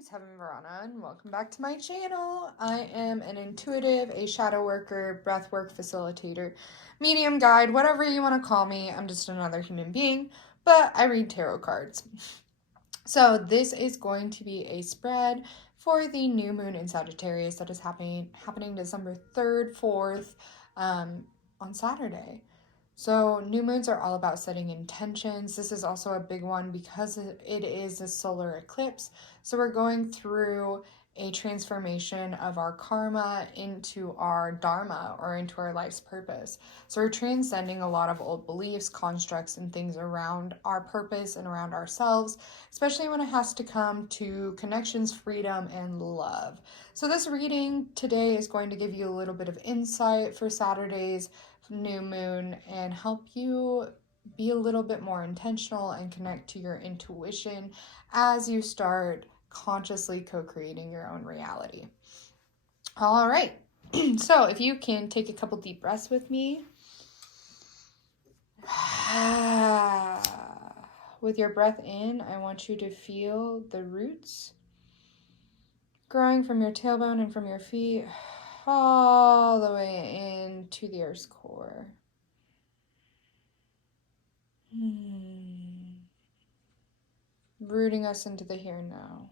name's Heaven Verana, and welcome back to my channel. I am an intuitive, a shadow worker, breathwork facilitator, medium guide, whatever you want to call me. I'm just another human being, but I read tarot cards. So this is going to be a spread for the new moon in Sagittarius that is happening December 3rd, 4th, on Saturday. So new moons are all about setting intentions. This is also a big one because it is a solar eclipse. So we're going through a transformation of our karma into our dharma, or into our life's purpose. So we're transcending a lot of old beliefs, constructs, and things around our purpose and around ourselves, especially when it has to come to connections, freedom, and love. So this reading today is going to give you a little bit of insight for Saturday's new moon and help you be a little bit more intentional and connect to your intuition as you start consciously co-creating your own reality. All right. So if you can take a couple deep breaths with me. With your breath in, I want you to feel the roots growing from your tailbone and from your feet all the way into the earth's core. Rooting us into the here and now.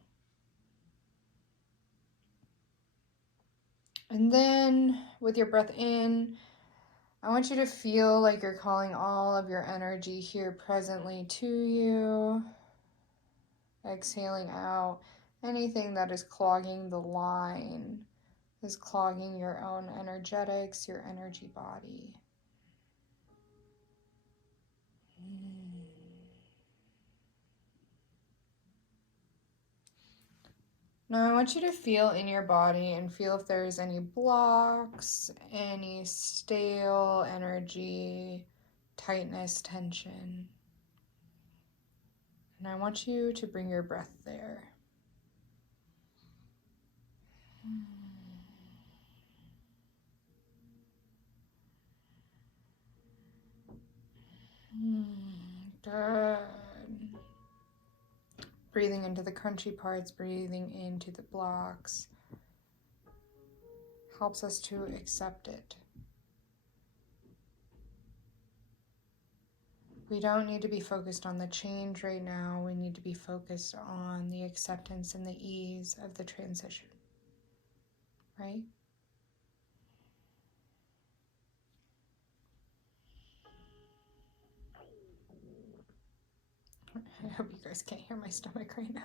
And then with your breath in, I want you to feel like you're calling all of your energy here presently to you. Exhaling out anything that is clogging the line, is clogging your own energetics, your energy body. Now I want you to feel in your body and feel if there's any blocks, any stale energy, tightness, tension. And I want you to bring your breath there. Good. Breathing into the crunchy parts, breathing into the blocks, helps us to accept it. We don't need to be focused on the change right now. We need to be focused on the acceptance and the ease of the transition, right? I hope you guys can't hear my stomach right now.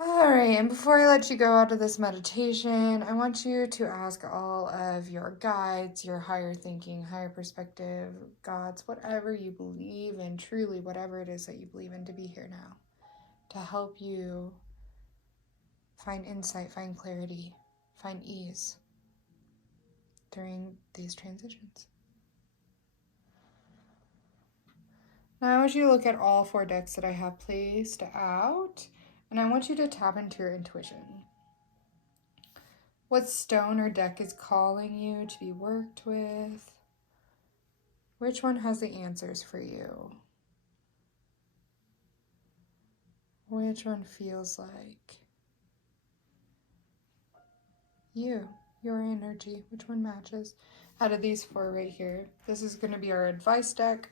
All right, and before I let you go out of this meditation, I want you to ask all of your guides, your higher thinking, higher perspective, gods, whatever you believe in, truly whatever it is that you believe in, to be here now, to help you find insight, find clarity, find ease during these transitions. Now I want you to look at all 4 decks that I have placed out, and I want you to tap into your intuition. What stone or deck is calling you to be worked with? Which one has the answers for you? Which one feels like you, your energy? Which one matches? Out of these 4 right here, this is going to be our advice deck.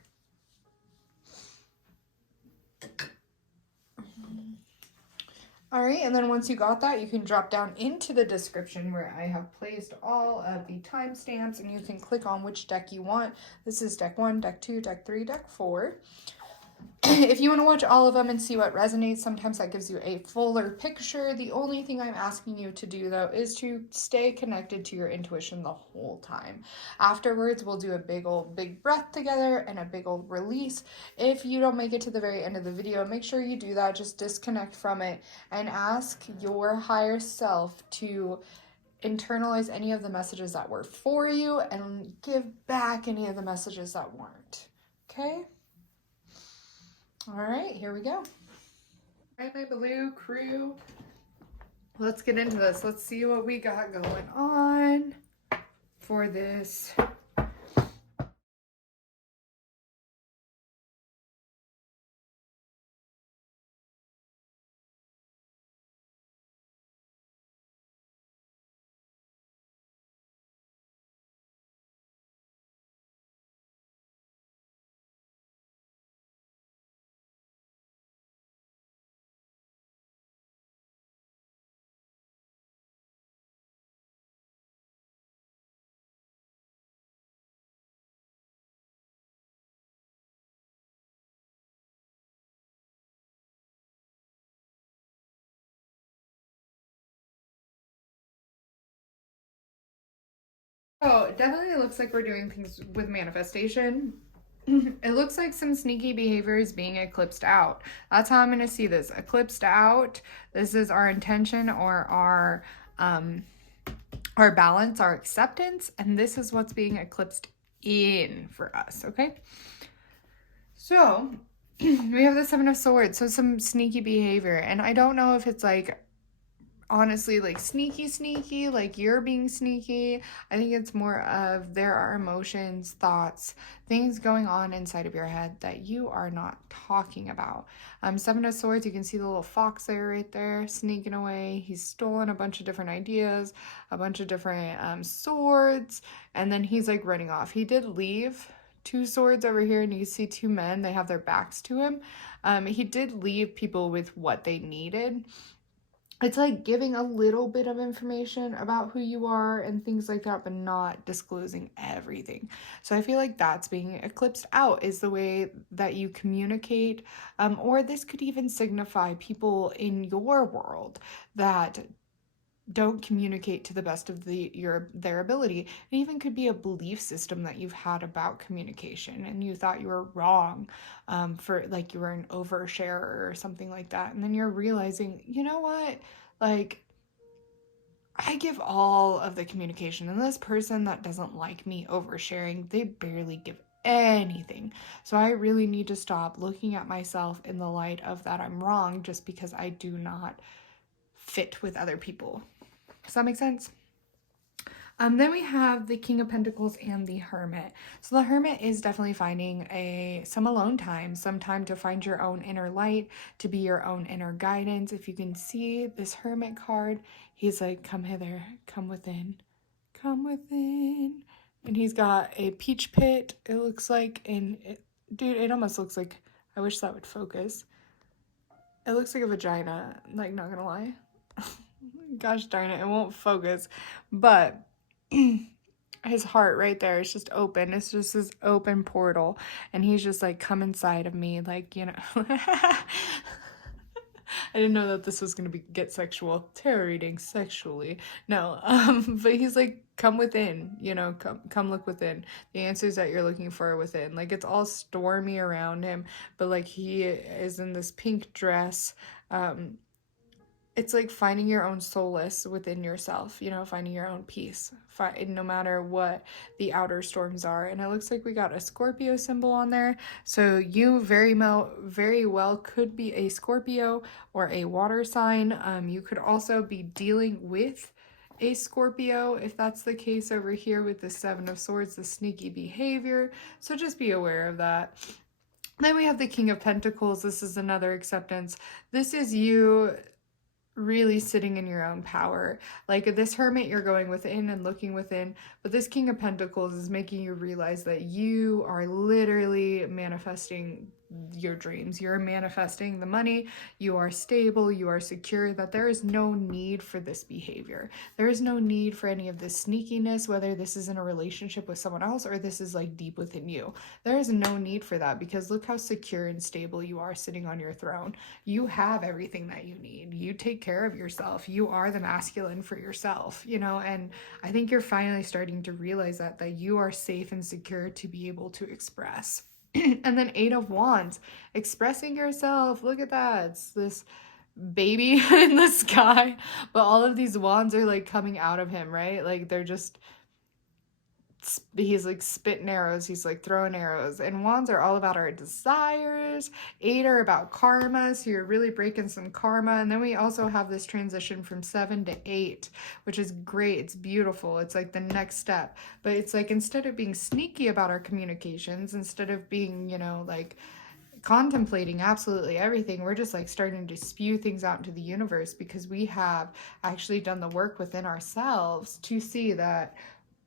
All right, and then once you got that, you can drop down into the description where I have placed all of the timestamps, and you can click on which deck you want. This is deck 1, deck 2, deck 3, deck 4. If you want to watch all of them and see what resonates, sometimes that gives you a fuller picture. The only thing I'm asking you to do, though, is to stay connected to your intuition the whole time. Afterwards, we'll do a big breath together and a big old release. If you don't make it to the very end of the video, make sure you do that. Just disconnect from it and ask your higher self to internalize any of the messages that were for you and give back any of the messages that weren't. Okay? All right, here we go. All right, my blue crew, let's get into this. Let's see what we got going on for this Oh, it definitely looks like we're doing things with manifestation. It looks like some sneaky behavior is being eclipsed out. That's how I'm going to see this. Eclipsed out. This is our intention or our balance, our acceptance, and this is what's being eclipsed in for us, okay? So, we have the Seven of Swords, so some sneaky behavior, and I don't know if it's like honestly like sneaky like you're being sneaky. I think it's more of there are emotions, thoughts, things going on inside of your head that you are not talking about. Seven of Swords, you can see the little fox there, right there, sneaking away. He's stolen a bunch of different ideas, a bunch of different swords, and then he's like running off. He did leave two swords over here, and you see two men, they have their backs to him. He did leave people with what they needed. It's like giving a little bit of information about who you are and things like that, but not disclosing everything. So I feel like that's being eclipsed out, is the way that you communicate. Or this could even signify people in your world that don't communicate to the best of their ability. It even could be a belief system that you've had about communication and you thought you were wrong, for like you were an oversharer or something like that, and then you're realizing, you know what, like I give all of the communication, and this person that doesn't like me oversharing, they barely give anything. So I really need to stop looking at myself in the light of that I'm wrong just because I do not fit with other people. Does that make sense? Then we have the King of Pentacles and the Hermit. So the Hermit is definitely finding some alone time, some time to find your own inner light, to be your own inner guidance. If you can see this Hermit card, he's like, come hither, come within, come within. And he's got a peach pit, it looks like, dude, it almost looks like, I wish that would focus. It looks like a vagina, like, not gonna lie. Gosh darn it, it won't focus. But his heart right there is just open. It's just this open portal. And he's just like, come inside of me. Like, you know. I didn't know that this was going to get sexual. Tarot reading sexually. No. But he's like, come within. You know, come look within. The answers that you're looking for are within. Like, it's all stormy around him. But like, he is in this pink dress. It's like finding your own solace within yourself, you know, finding your own peace, no matter what the outer storms are. And it looks like we got a Scorpio symbol on there. So you very well could be a Scorpio or a water sign. You could also be dealing with a Scorpio if that's the case over here with the Seven of Swords, the sneaky behavior. So just be aware of that. Then we have the King of Pentacles. This is another acceptance. This is you really sitting in your own power. Like this Hermit, you're going within and looking within, but this King of Pentacles is making you realize that you are literally manifesting your dreams. You're manifesting the money, you are stable, you are secure, that there is no need for this behavior. There is no need for any of this sneakiness, whether this is in a relationship with someone else or this is like deep within you. There is no need for that, because look how secure and stable you are sitting on your throne. You have everything that you need. You take care of yourself. You are the masculine for yourself, you know, and I think you're finally starting to realize that you are safe and secure to be able to express. And then Eight of Wands, expressing yourself. Look at that. It's this baby in the sky, but all of these wands are like coming out of him, right? Like they're just, he's like spitting arrows, he's like throwing arrows. And wands are all about our desires. Eight are about karma, so you're really breaking some karma. And then we also have this transition from 7 to 8, which is great. It's beautiful. It's like the next step. But it's like, instead of being sneaky about our communications, instead of being, you know, like contemplating absolutely everything, we're just like starting to spew things out into the universe, because we have actually done the work within ourselves to see that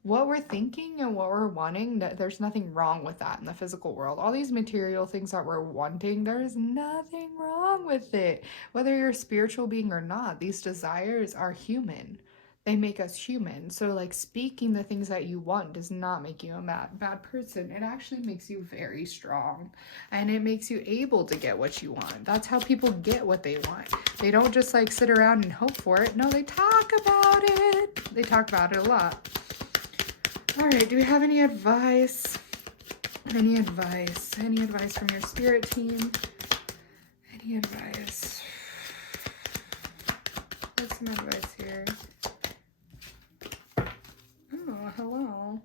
what we're thinking and what we're wanting, that there's nothing wrong with that in the physical world. All these material things that we're wanting, there's nothing wrong with it. Whether you're a spiritual being or not, these desires are human. They make us human. So like speaking the things that you want does not make you a bad person. It actually makes you very strong, and it makes you able to get what you want. That's how people get what they want. They don't just like sit around and hope for it. No, they talk about it. They talk about it a lot. All right, do we have any advice? Any advice? Any advice from your spirit team? Any advice? What's some advice here? Oh, hello.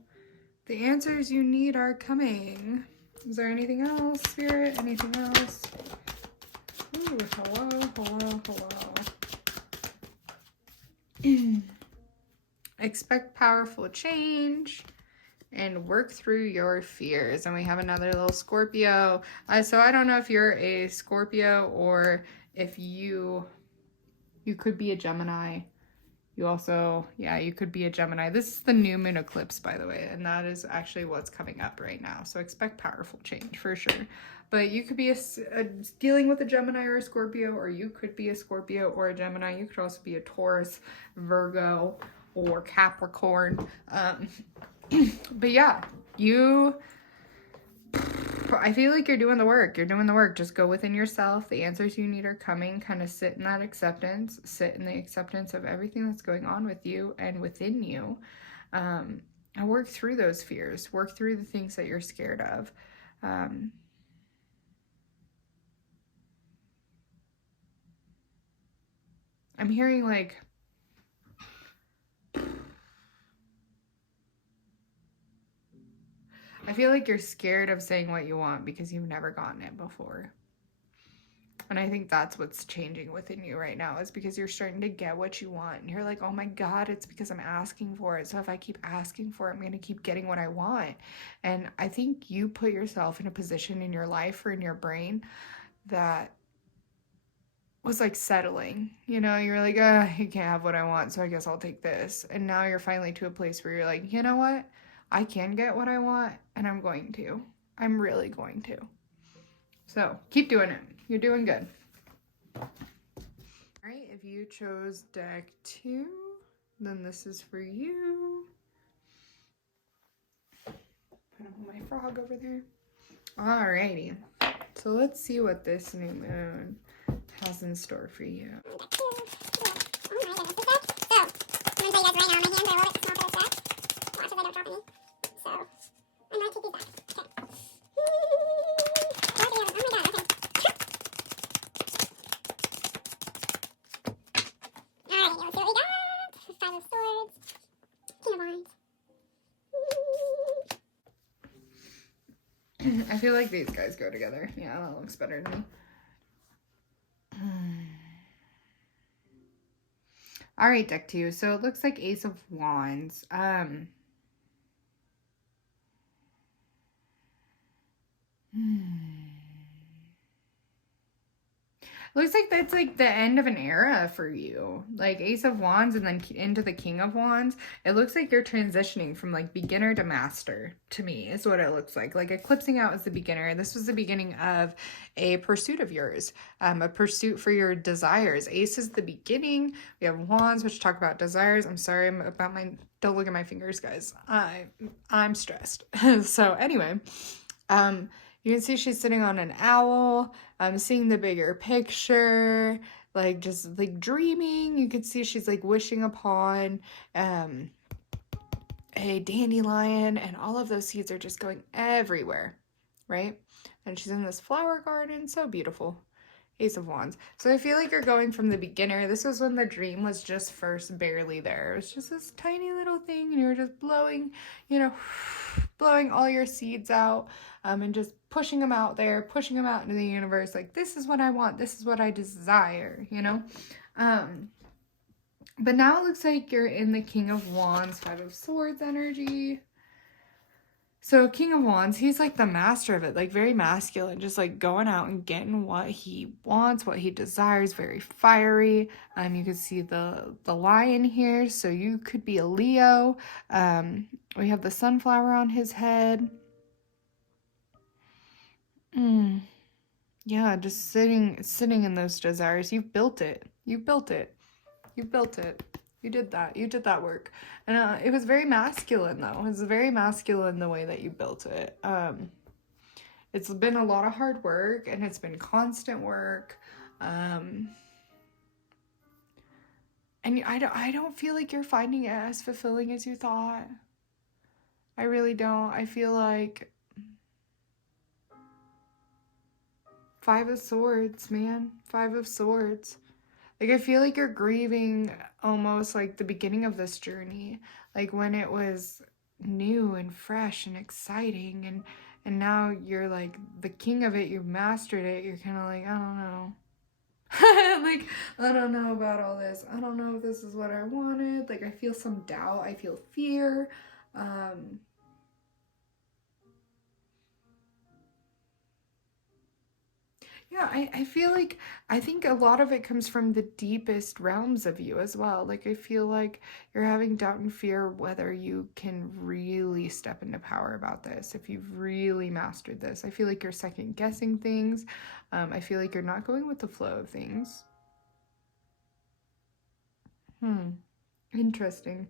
The answers you need are coming. Is there anything else, Spirit? Anything else? Ooh, hello, hello, hello. Expect powerful change and work through your fears. And we have another little Scorpio. So I don't know if you're a Scorpio or if you could be a Gemini. You also, yeah, you could be a Gemini. This is the new moon eclipse, by the way, and that is actually what's coming up right now. So expect powerful change for sure. But you could be dealing with a Gemini or a Scorpio, or you could be a Scorpio or a Gemini. You could also be a Taurus, Virgo, or Capricorn. But yeah, I feel like you're doing the work. You're doing the work. Just go within yourself. The answers you need are coming. Kind of sit in that acceptance. Sit in the acceptance of everything that's going on with you and within you. And work through those fears. Work through the things that you're scared of. I'm hearing like... I feel like you're scared of saying what you want because you've never gotten it before. And I think that's what's changing within you right now, is because you're starting to get what you want. And you're like, oh my God, it's because I'm asking for it. So if I keep asking for it, I'm going to keep getting what I want. And I think you put yourself in a position in your life or in your brain that was like settling. You know, you're like, you can't have what I want, so I guess I'll take this. And now you're finally to a place where you're like, you know what? I can get what I want, and I'm going to. I'm really going to. So keep doing it. You're doing good. All right, if you chose deck 2, then this is for you. Put my frog over there. All righty. So let's see what this new moon has in store for you. I feel like these guys go together. Yeah, that looks better to me. All right, deck 2. So it looks like Ace of Wands. Looks like that's like the end of an era for you. Like Ace of Wands and then into the King of Wands. It looks like you're transitioning from like beginner to master, to me, is what it looks like. Like eclipsing out as the beginner. This was the beginning of a pursuit of yours, a pursuit for your desires. Ace is the beginning. We have Wands, which talk about desires. I'm sorry about my, don't look at my fingers, guys. I'm stressed. So anyway, you can see she's sitting on an owl. I'm seeing the bigger picture, like just like dreaming. You can see she's like wishing upon a dandelion, and all of those seeds are just going everywhere, right? And she's in this flower garden, so beautiful. Ace of Wands. So I feel like you're going from the beginner. This was when the dream was just first barely there. It was just this tiny little thing, and you were just blowing, you know, blowing all your seeds out, and just pushing them out there, pushing them out into the universe. Like, this is what I want. This is what I desire, you know? But now it looks like you're in the King of Wands, Five of Swords energy. So King of Wands, he's like the master of it, like very masculine, just like going out and getting what he wants, what he desires, very fiery. You can see the lion here, so you could be a Leo. We have the sunflower on his head. Yeah, just sitting in those desires. You've built it. You built it. You built it. You did that. You did that work. And it was very masculine, though. It was very masculine the way that you built it. It's been a lot of hard work, and it's been constant work. And I don't feel like you're finding it as fulfilling as you thought. I really don't. I feel like Five of Swords, man. Five of Swords. Like, I feel like you're grieving almost like the beginning of this journey, like when it was new and fresh and exciting, and now you're like the king of it, you've mastered it. You're kind of like, I don't know. Like, I don't know about all this. I don't know if this is what I wanted. Like, I feel some doubt. I feel fear. Yeah, I feel like, I think a lot of it comes from the deepest realms of you as well. Like, I feel like you're having doubt and fear whether you can really step into power about this, if you've really mastered this. I feel like you're second guessing things. I feel like you're not going with the flow of things. Interesting.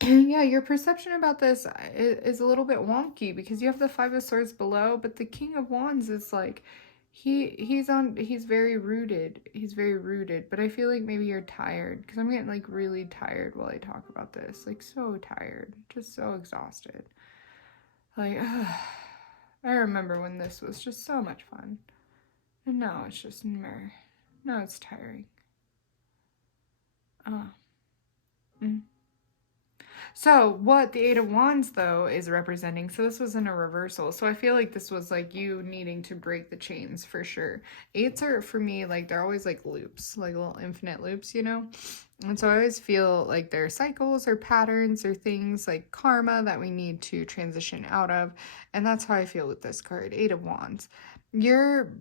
Yeah, your perception about this is a little bit wonky because you have the Five of Swords below, but the King of Wands is like, he's very rooted. He's very rooted, but I feel like maybe you're tired because I'm getting like really tired while I talk about this. Like, so tired, just so exhausted. Like, I remember when this was just so much fun, and now it's just meh. Now it's tiring. Oh. So what the Eight of Wands, though, is representing, so this was in a reversal. So I feel like this was like you needing to break the chains for sure. Eights are, for me, like they're always like loops, like little infinite loops, you know? And so I always feel like there are cycles or patterns or things like karma that we need to transition out of. And that's how I feel with this card, Eight of Wands. You're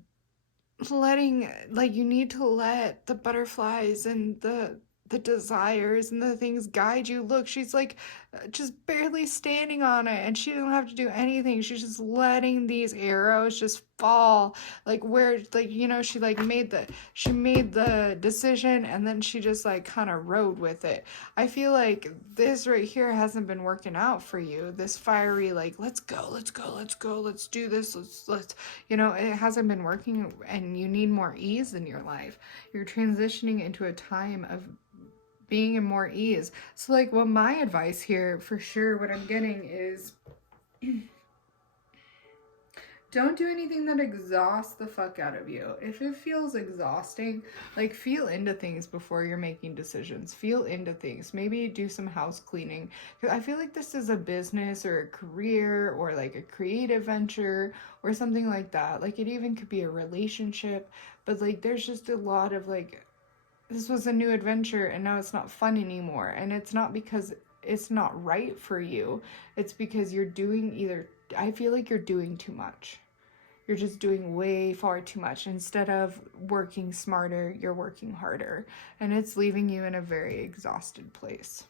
letting, like, you need to let the butterflies and the desires and the things guide you. Look, she's like just barely standing on it and she doesn't have to do anything. She's just letting these arrows just fall, like where, like, you know, she made the decision and then she just like kind of rode with it. I feel like this right here hasn't been working out for you, this fiery like let's go, let's do this, let's you know, it hasn't been working and you need more ease in your life. You're transitioning into a time of being in more ease. So like, what my advice here for sure, what I'm getting is don't do anything that exhausts the fuck out of you. If it feels exhausting, like feel into things before you're making decisions. Feel into things. Maybe do some house cleaning. Because I feel like this is a business or a career or like a creative venture or something like that. Like it even could be a relationship. But like there's just a lot of like, this was a new adventure and now it's not fun anymore. And it's not because it's not right for you. It's because you're doing either, I feel like you're doing too much. You're just doing way far too much. Instead of working smarter, you're working harder. And it's leaving you in a very exhausted place.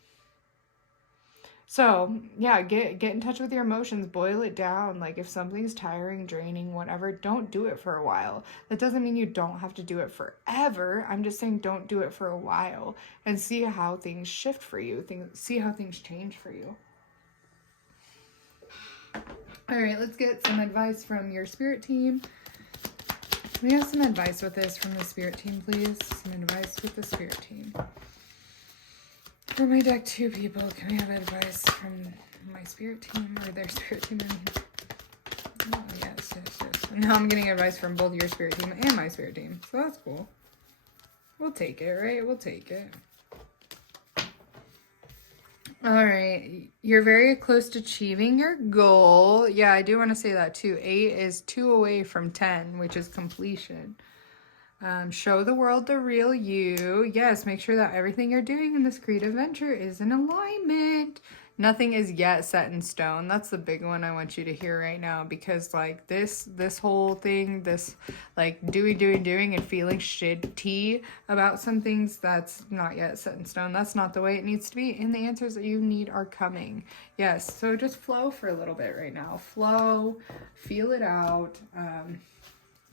So yeah, get in touch with your emotions, boil it down. Like if something's tiring, draining, whatever, don't do it for a while. That doesn't mean you don't have to do it forever. I'm just saying don't do it for a while and see how things shift for you. See how things change for you. All right, let's get some advice from your spirit team. We have some advice with this from the spirit team, please. Some advice with the spirit team. For my deck 2 people, can we have advice from my spirit team or their spirit team? Oh, yes. Now I'm getting advice from both your spirit team and my spirit team. So that's cool. We'll take it, right? We'll take it. All right. You're very close to achieving your goal. Yeah, I do want to say that too. 8 is 2 away from 10, which is completion. Show the world the real you. Yes, make sure that everything you're doing in this creative venture is in alignment. Nothing is yet set in stone. That's the big one I want you to hear right now, because like this whole thing, this like doing and feeling shitty about some things, that's not yet set in stone. That's not the way it needs to be. And the answers that you need are coming. Yes, so just flow for a little bit right now. Flow, feel it out.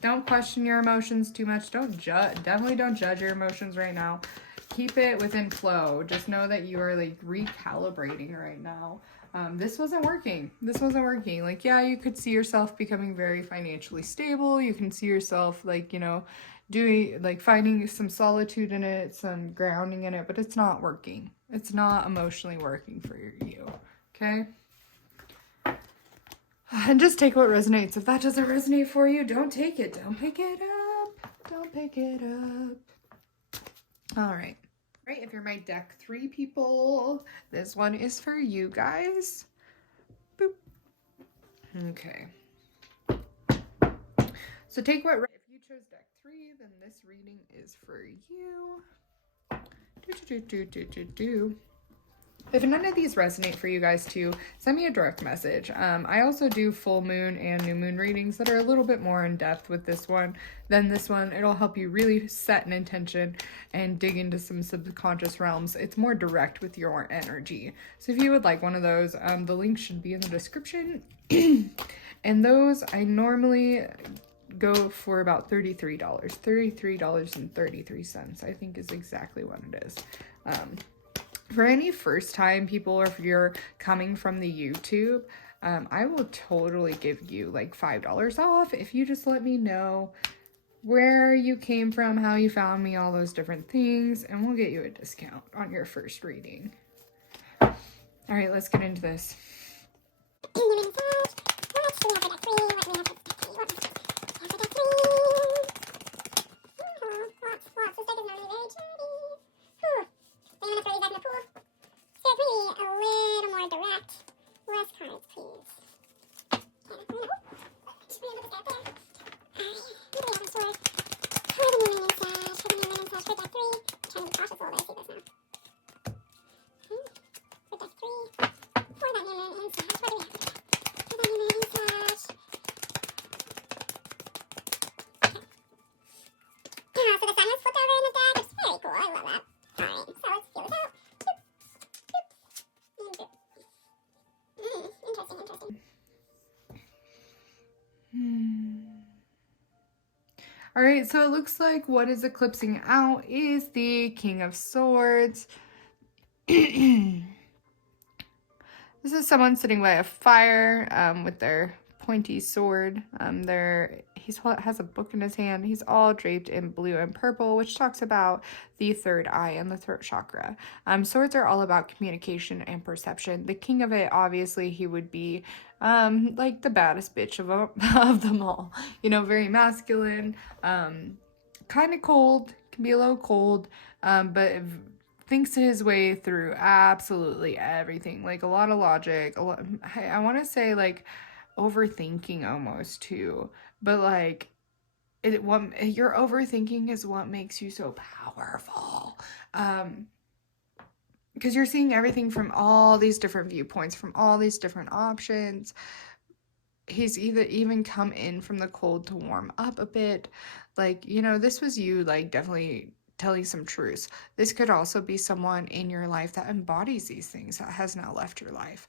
Don't question your emotions too much. Don't judge. Definitely don't judge your emotions right now. Keep it within flow. Just know that you are like recalibrating right now. This wasn't working. Like, yeah, you could see yourself becoming very financially stable. You can see yourself like, you know, doing like finding some solitude in it, some grounding in it, but it's not working. It's not emotionally working for you. Okay? And just take what resonates. If that doesn't resonate for you, don't take it. Don't pick it up. Don't pick it up. All right. Right, if you're my deck 3 people, this one is for you guys. Boop. Okay. So take what, if you chose deck 3, then this reading is for you. If none of these resonate for you guys too, send me a direct message. I also do full moon and new moon readings that are a little bit more in depth with this one than this one. It'll help you really set an intention and dig into some subconscious realms. It's more direct with your energy. So if you would like one of those, the link should be in the description. And those I normally go for about $33. $33.33, I think, is exactly what it is. For any first time people, or if you're coming from the YouTube, I will totally give you like $5 off if you just let me know where you came from, how you found me, all those different things, and we'll get you a discount on your first reading. All right, let's get into this. All right, so it looks like what is eclipsing out is the King of Swords. This is someone sitting by a fire with their pointy sword. He has a book in his hand. He's all draped in blue and purple, which talks about the third eye and the throat chakra. Swords are all about communication and perception. The king of it, obviously, he would be like the baddest bitch of them all. You know, very masculine, kind of cold, can be a little cold, but thinks his way through absolutely everything. Like a lot of logic, I want to say like overthinking almost too, but like your overthinking is what makes you so powerful, because you're seeing everything from all these different viewpoints, from all these different options. He's even come in from the cold to warm up a bit. Like, you know, this was you like definitely telling some truths. This could also be someone in your life that embodies these things that has now left your life.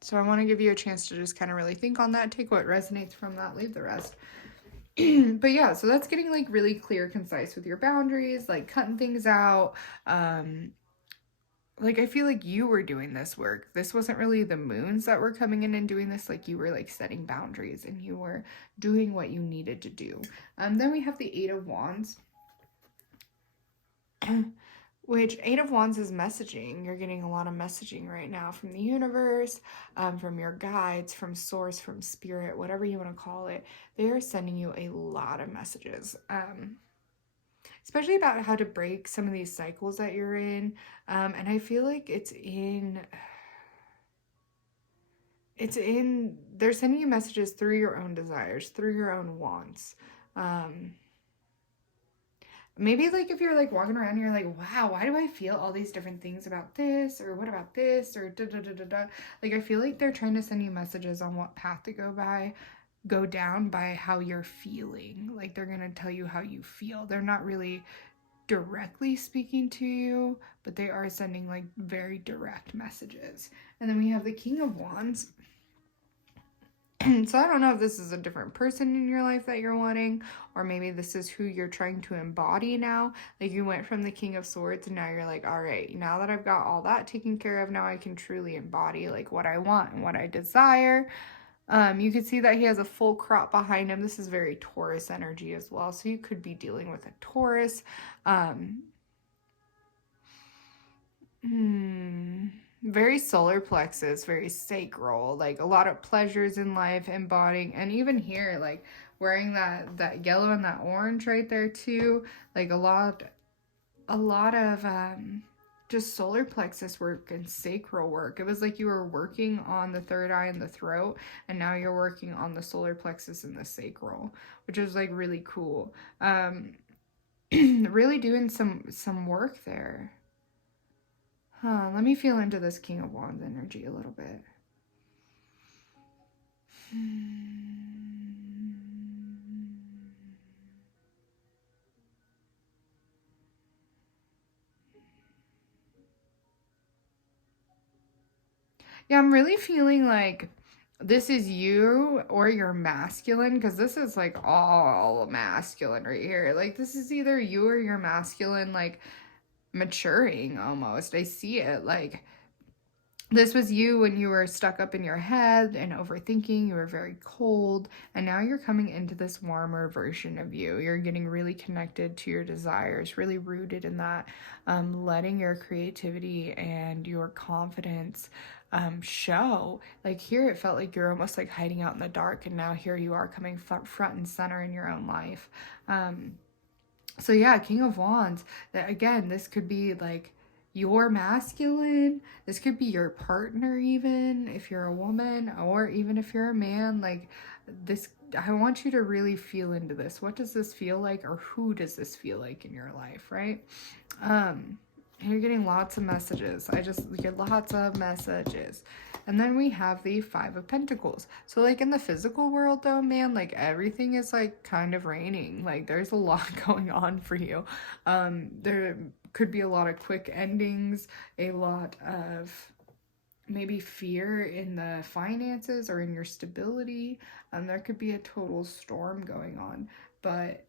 So I want to give you a chance to just kind of really think on that, take what resonates from that, leave the rest. But yeah, so that's getting like really clear, concise with your boundaries, like cutting things out. Like I feel like you were doing this work. This wasn't really the moons that were coming in and doing this. Like you were like setting boundaries and you were doing what you needed to do. Then we have the 8 of Wands. Which 8 of Wands is messaging. You're getting a lot of messaging right now from the universe, from your guides, from source, from spirit, whatever you want to call it. They are sending you a lot of messages, especially about how to break some of these cycles that you're in. And I feel like they're sending you messages through your own desires, through your own wants. Maybe like if you're like walking around and you're like, wow, why do I feel all these different things about this, or what about this, or da da da da da. Like I feel like they're trying to send you messages on what path to go down by how you're feeling. Like they're gonna tell you how you feel. They're not really directly speaking to you, but they are sending like very direct messages. And then we have the King of Wands. So I don't know if this is a different person in your life that you're wanting, or maybe this is who you're trying to embody now. Like you went from the King of Swords and now you're like, all right, now that I've got all that taken care of, now I can truly embody like what I want and what I desire. You can see that he has a full crop behind him. This is very Taurus energy as well. So you could be dealing with a Taurus. very solar plexus, very sacral, like a lot of pleasures in life, embodying, and even here, like wearing that yellow and that orange right there too, like a lot of just solar plexus work and sacral work. It was like you were working on the third eye and the throat, and now you're working on the solar plexus and the sacral, which is like really cool. Really doing some work there. Let me feel into this King of Wands energy a little bit. Yeah, I'm really feeling like this is you or you're masculine, because this is like all masculine right here. Like this is either you or you're masculine, like maturing almost. I see it. Like this was you when you were stuck up in your head and overthinking. You were very cold, and now you're coming into this warmer version of you. You're getting really connected to your desires, really rooted in that, letting your creativity and your confidence show. Like here it felt like you're almost like hiding out in the dark, and now here you are coming front and center in your own life. So yeah, King of Wands, that again, this could be like your masculine, this could be your partner, even if you're a woman, or even if you're a man. Like this, I want you to really feel into this. What does this feel like, or who does this feel like in your life, right? And you're getting lots of messages. I just get lots of messages. And then we have the Five of Pentacles. So like in the physical world though, man, like everything is like kind of raining. Like there's a lot going on for you. There could be a lot of quick endings, a lot of maybe fear in the finances or in your stability. There could be a total storm going on, but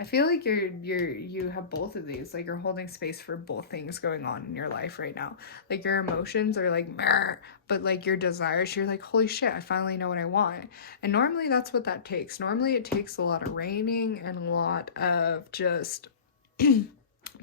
I feel like you have both of these. Like you're holding space for both things going on in your life right now. Like your emotions are like meh, but like your desires, you're like, holy shit, I finally know what I want. And normally that's what that takes. Normally it takes a lot of raining and a lot of just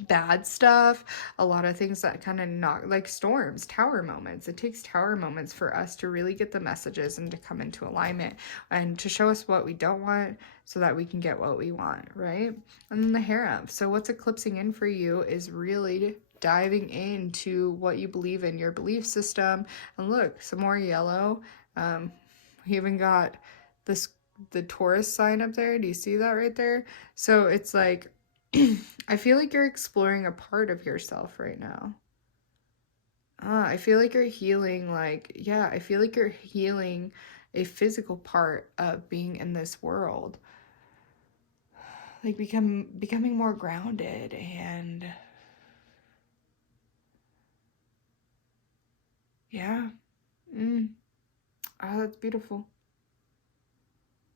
bad stuff, a lot of things that kind of knock, like storms, tower moments. It takes tower moments for us to really get the messages and to come into alignment and to show us what we don't want so that we can get what we want, right? And then the harem. So what's eclipsing in for you is really diving into what you believe in, your belief system. And look, some more yellow. We even got the Taurus sign up there. Do you see that right there? So it's like I feel like you're exploring a part of yourself right now. I feel like you're healing, like, yeah, I feel like you're healing a physical part of being in this world. Like becoming more grounded and yeah. Oh, that's beautiful.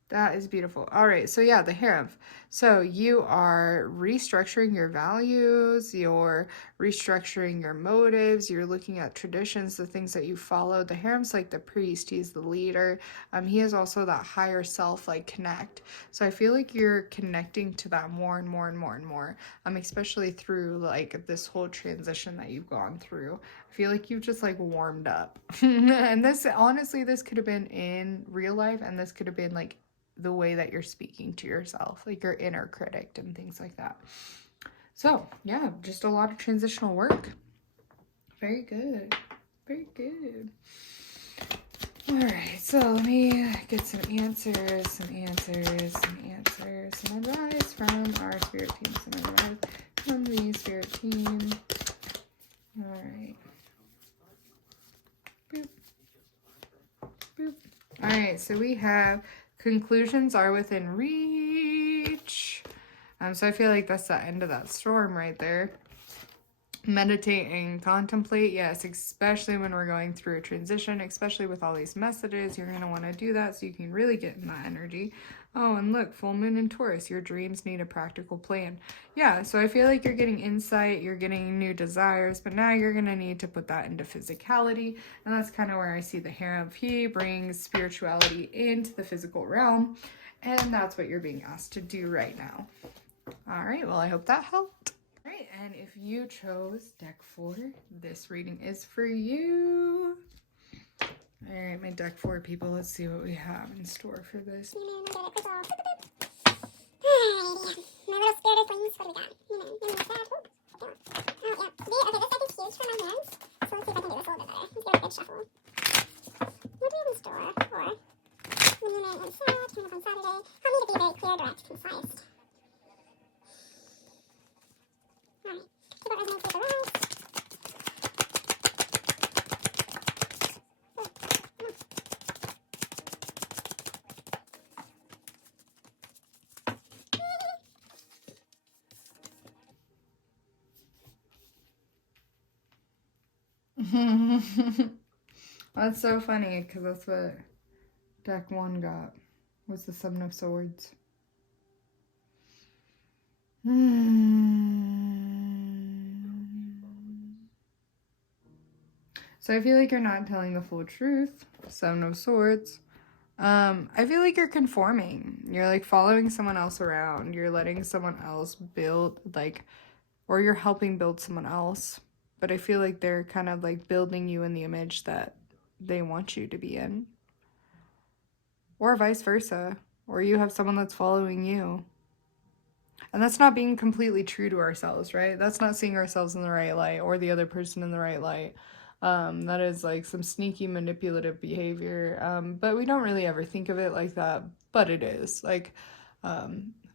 That is beautiful. All right. So yeah, the harem. So you are restructuring your values, you're restructuring your motives, you're looking at traditions, the things that you follow. The harem's like the priest, he's the leader. He is also that higher self, like connect. So I feel like you're connecting to that more and more and more and more. Especially through like this whole transition that you've gone through. I feel like you've just like warmed up. And this, honestly, this could have been in real life, and this could have been like the way that you're speaking to yourself, like your inner critic and things like that. So yeah, just a lot of transitional work. Very good. Very good. All right, so let me get some answers, some advice from our spirit team, some advice from the spirit team. All right. Boop. Boop. All right, so we have conclusions are within reach. So I feel like that's the end of that storm right there. Meditate and contemplate, yes, especially when we're going through a transition, especially with all these messages, you're going to want to do that so you can really get in that energy. Oh, and look, full moon in Taurus, your dreams need a practical plan. Yeah, so I feel like you're getting insight, you're getting new desires, but now you're going to need to put that into physicality, and that's kind of where I see the harem. He brings spirituality into the physical realm, and that's what you're being asked to do right now. All right, well, I hope that helped. All right, and if you chose deck 4, this reading is for you. All right, my deck 4 people, let's see what we have in store for this. Alrighty, my little spirited flames, what do we got? Okay, this deck is huge for my hands, so let's see if I can do this a little bit better. Let's give it a good shuffle. What do we have in store for the Moon and Sag coming up on Saturday? Help me to be very clear, direct, concise. Alright, keep what resonates with the rest. That's so funny because that's what deck 1 got, was the 7 of Swords. So I feel like you're not telling the full truth. 7 of Swords. I feel like you're conforming. You're like following someone else around. You're letting someone else build, like, or you're helping build someone else. But I feel like they're kind of like building you in the image that they want you to be in. Or vice versa. Or you have someone that's following you. And that's not being completely true to ourselves, right? That's not seeing ourselves in the right light or the other person in the right light. That is like some sneaky manipulative behavior. But we don't really ever think of it like that. But it is. Like,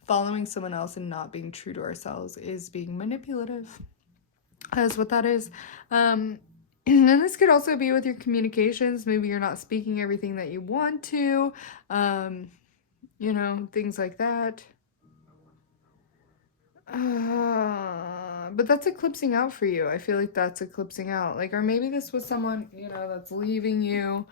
following someone else and not being true to ourselves is being manipulative. That's what that is. And this could also be with your communications. Maybe you're not speaking everything that you want to. You know, things like that. But that's eclipsing out for you. I feel like that's eclipsing out. Like, or maybe this was someone, you know, that's leaving you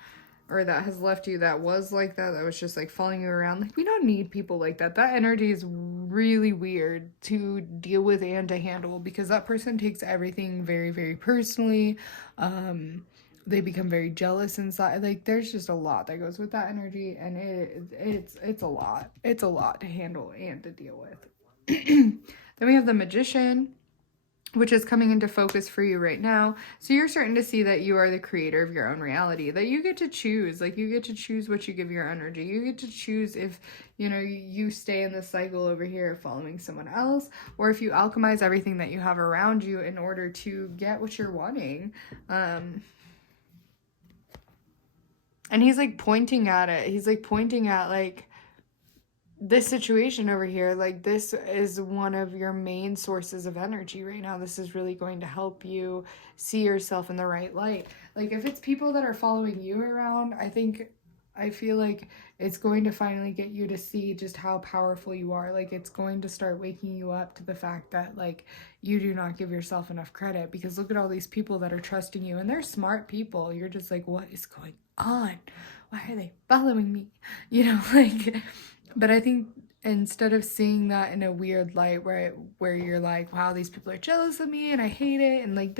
or that has left you that was like that was just like following you around. Like, we don't need people like that. That energy is really weird to deal with and to handle because that person takes everything very, very personally. They become very jealous inside. Like, there's just a lot that goes with that energy, and it's a lot. It's a lot to handle and to deal with. Then we have the Magician, which is coming into focus for you right now. So you're starting to see that you are the creator of your own reality, that you get to choose. Like, you get to choose what you give your energy. You get to choose if, you know, you stay in the cycle over here following someone else, or if you alchemize everything that you have around you in order to get what you're wanting. And he's like pointing at it. He's like pointing at like, this situation over here, like, this is one of your main sources of energy right now. This is really going to help you see yourself in the right light. Like, if it's people that are following you around, I feel like it's going to finally get you to see just how powerful you are. Like, it's going to start waking you up to the fact that, like, you do not give yourself enough credit, because look at all these people that are trusting you, and they're smart people. You're just like, what is going on? Why are they following me? You know, like... But I think instead of seeing that in a weird light where you're like, wow, these people are jealous of me and I hate it and like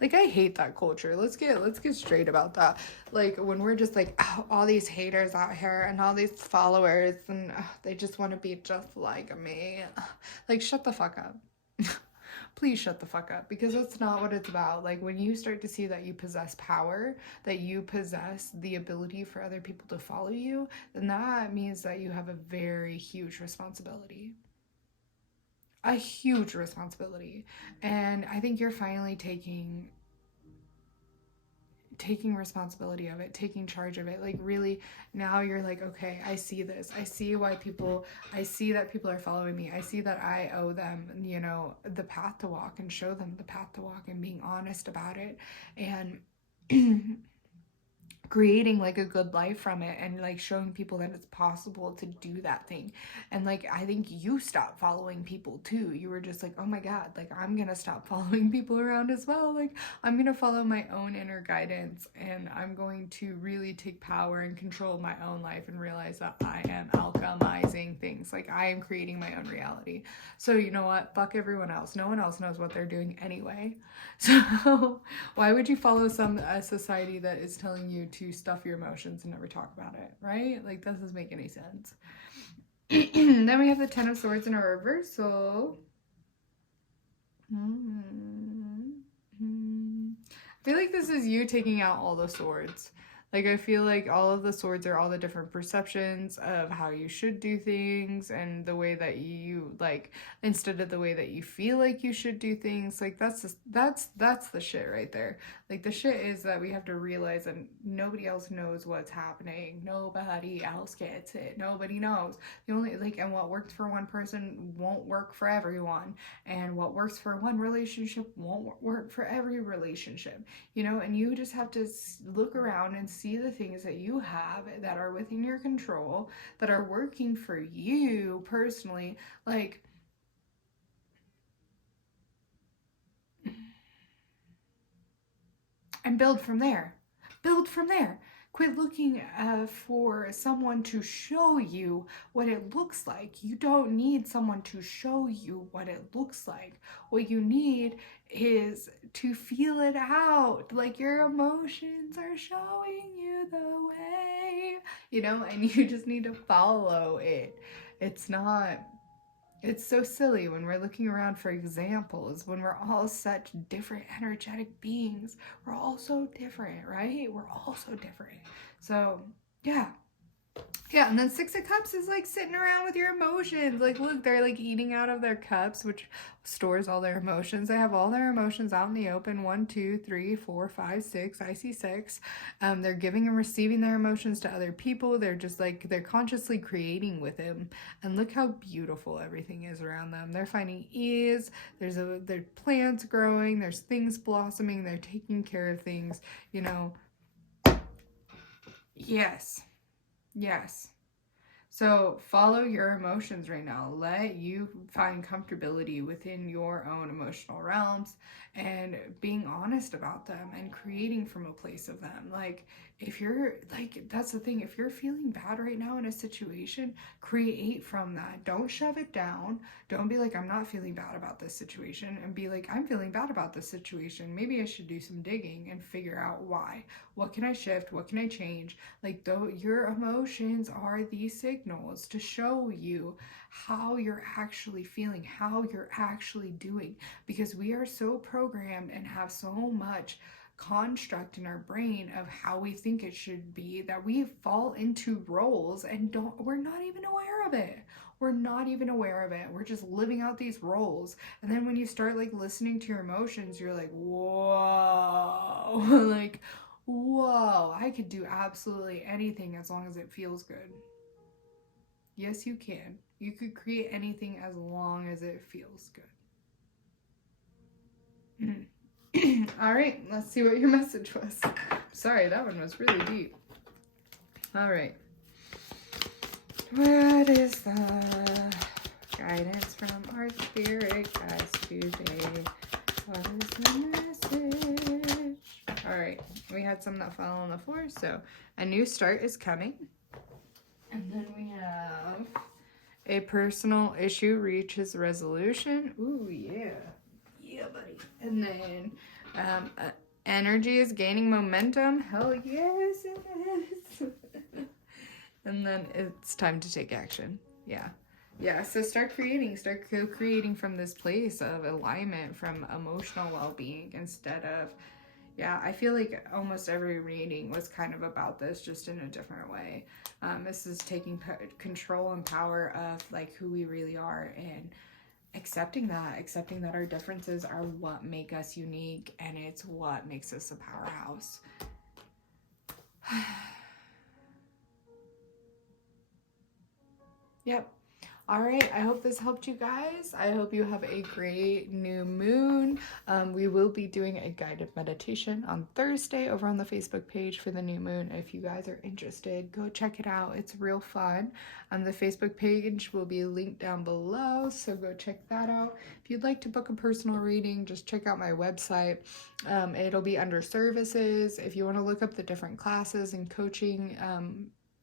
like, I hate that culture. Let's get straight about that. Like, when we're just like, oh, all these haters out here and all these followers and they just want to be just like me. Like, shut the fuck up. Please shut the fuck up, because that's not what it's about. Like, when you start to see that you possess power, that you possess the ability for other people to follow you, then that means that you have a very huge responsibility. A huge responsibility. And I think you're finally taking responsibility of it, taking charge of it. Like, really, now you're like, okay, I see this. I see that people are following me. I see that I owe them, you know, the path to walk, and show them the path to walk, and being honest about it, and creating like a good life from it, and like showing people that it's possible to do that thing. And like, I think you stopped following people too. You were just like, oh my god, like, I'm gonna stop following people around as well. Like, I'm gonna follow my own inner guidance, and I'm going to really take power and control my own life, and realize that I am alchemizing things. Like, I am creating my own reality. So you know what, fuck everyone else. No one else knows what they're doing anyway. So why would you follow a society that is telling you to stuff your emotions and never talk about it, right? Like, that doesn't make any sense. Then we have the 10 of Swords in a reversal. I feel like this is you taking out all the swords. Like, I feel like all of the swords are all the different perceptions of how you should do things and the way that you, like, instead of the way that you feel like you should do things. Like, that's the shit right there. Like, the shit is that we have to realize that nobody else knows what's happening. Nobody else gets it. Nobody knows. The only, like, and what works for one person won't work for everyone. And what works for one relationship won't work for every relationship. You know, and you just have to look around and see the things that you have that are within your control, that are working for you personally, like, and build from there. Build from there. Quit looking for someone to show you what it looks like. You don't need someone to show you what it looks like. What you need is to feel it out. Like, your emotions are showing you the way, you know, and you just need to follow it. It's so silly when we're looking around for examples, when we're all such different energetic beings. We're all so different, right? We're all so different. So, yeah. Yeah, and then Six of Cups is like sitting around with your emotions. Like, look, they're like eating out of their cups, which stores all their emotions. They have all their emotions out in the open. 1, 2, 3, 4, 5, 6. I see 6. They're giving and receiving their emotions to other people. They're just like, they're consciously creating with them. And look how beautiful everything is around them. They're finding ease. There's plants growing. There's things blossoming. They're taking care of things, you know. Yes. Yes. So follow your emotions right now. Let you find comfortability within your own emotional realms and being honest about them and creating from a place of them. Like, if you're like, that's the thing, if you're feeling bad right now in a situation, create from that. Don't shove it down. Don't be like, I'm not feeling bad about this situation, and be like, I'm feeling bad about this situation. Maybe I should do some digging and figure out why. What can I shift? What can I change? Like, though, your emotions are the signals to show you how you're actually feeling, how you're actually doing, because we are so programmed and have so much construct in our brain of how we think it should be that we fall into roles and we're not even aware of it. We're not even aware of it. We're just living out these roles. And then when you start like listening to your emotions, you're like, whoa, like, whoa, I could do absolutely anything as long as it feels good. Yes, you can. You could create anything as long as it feels good. All right, let's see what your message was. Sorry, that one was really deep. All right. What is the guidance from our spirit guides today? What is the message? All right, we had some that fell on the floor, so a new start is coming. And then we have a personal issue reaches resolution. Ooh, yeah. Yeah, buddy. And then energy is gaining momentum. Hell yes, it is. And then it's time to take action. Yeah. Yeah, so start co-creating from this place of alignment, from emotional well-being, instead of, yeah, I feel like almost every reading was kind of about this, just in a different way. This is taking control and power of like who we really are, and accepting that our differences are what make us unique, and it's what makes us a powerhouse. Yep. All right, I hope this helped you guys. I hope you have a great new moon. We will be doing a guided meditation on Thursday over on the Facebook page for the new moon. If you guys are interested, go check it out. It's real fun. The Facebook page will be linked down below, so go check that out. If you'd like to book a personal reading, just check out my website. It'll be under services. If you want to look up the different classes and coaching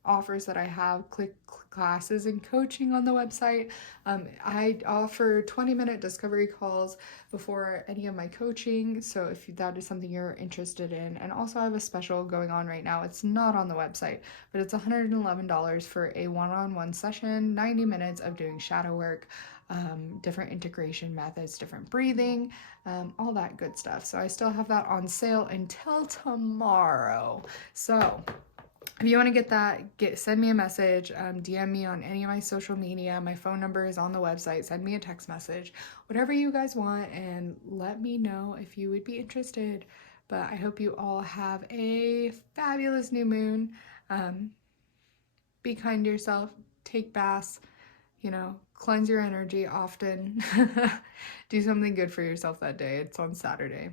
offers that I have, click classes and coaching on the website. I offer 20-minute discovery calls before any of my coaching, so if that is something you're interested in. And also I have a special going on right now. It's not on the website, but it's $111 for a one-on-one session, 90 minutes of doing shadow work, different integration methods, different breathing, all that good stuff. So I still have that on sale until tomorrow. So if you want to get that, send me a message, DM me on any of my social media. My phone number is on the website. Send me a text message, whatever you guys want, and let me know if you would be interested. But I hope you all have a fabulous new moon. Be kind to yourself, take baths, cleanse your energy often. Do something good for yourself that day. It's on Saturday.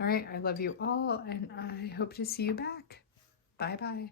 All right, I love you all, and I hope to see you back. Bye-bye.